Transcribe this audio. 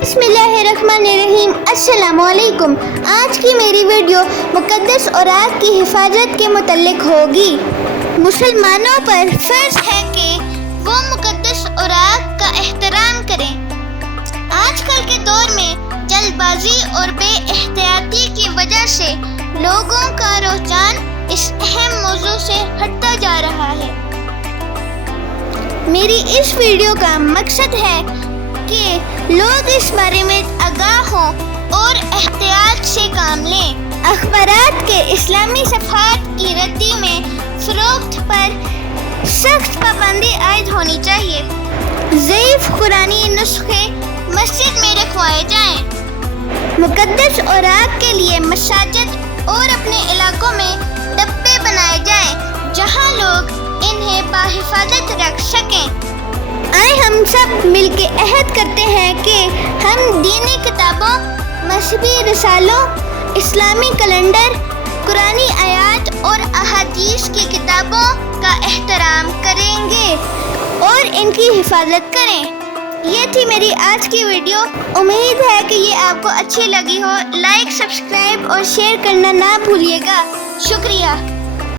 بسم اللہ الرحمن الرحیم۔ السلام علیکم۔ آج کی میری ویڈیو مقدس اوراق کی حفاظت کے متعلق ہوگی۔ مسلمانوں پر فرض ہے کہ وہ مقدس اوراق کا احترام کریں۔ آج کل کے دور میں جلد بازی اور بے احتیاطی کی وجہ سے لوگوں کا رجحان اس اہم موضوع سے ہٹتا جا رہا ہے۔ میری اس ویڈیو کا مقصد ہے کہ لوگ اس بارے میں آگاہ ہوں اور احتیاط سے کام لیں۔ اخبارات کے اسلامی صفحات کی ردی میں فروخت پر سخت پابندی عائد ہونی چاہیے۔ ضعیف قرآنی نسخے مسجد میں رکھوائے جائیں۔ مقدس اوراق کے لیے مساجد اور اپنے علاقوں میں ڈبے بنائے جائیں جہاں لوگ انہیں بحفاظت رکھ سکیں۔ آئے ہم سب مل کے عہد کرتے ہیں کہ ہم دینی کتابوں، مذہبی رسالوں، اسلامی کیلنڈر، قرآنی آیات اور احادیث کی کتابوں کا احترام کریں گے اور ان کی حفاظت کریں۔ یہ تھی میری آج کی ویڈیو۔ امید ہے کہ یہ آپ کو اچھی لگی ہو۔ لائک، سبسکرائب اور شیئر کرنا نہ بھولیے گا۔ شکریہ۔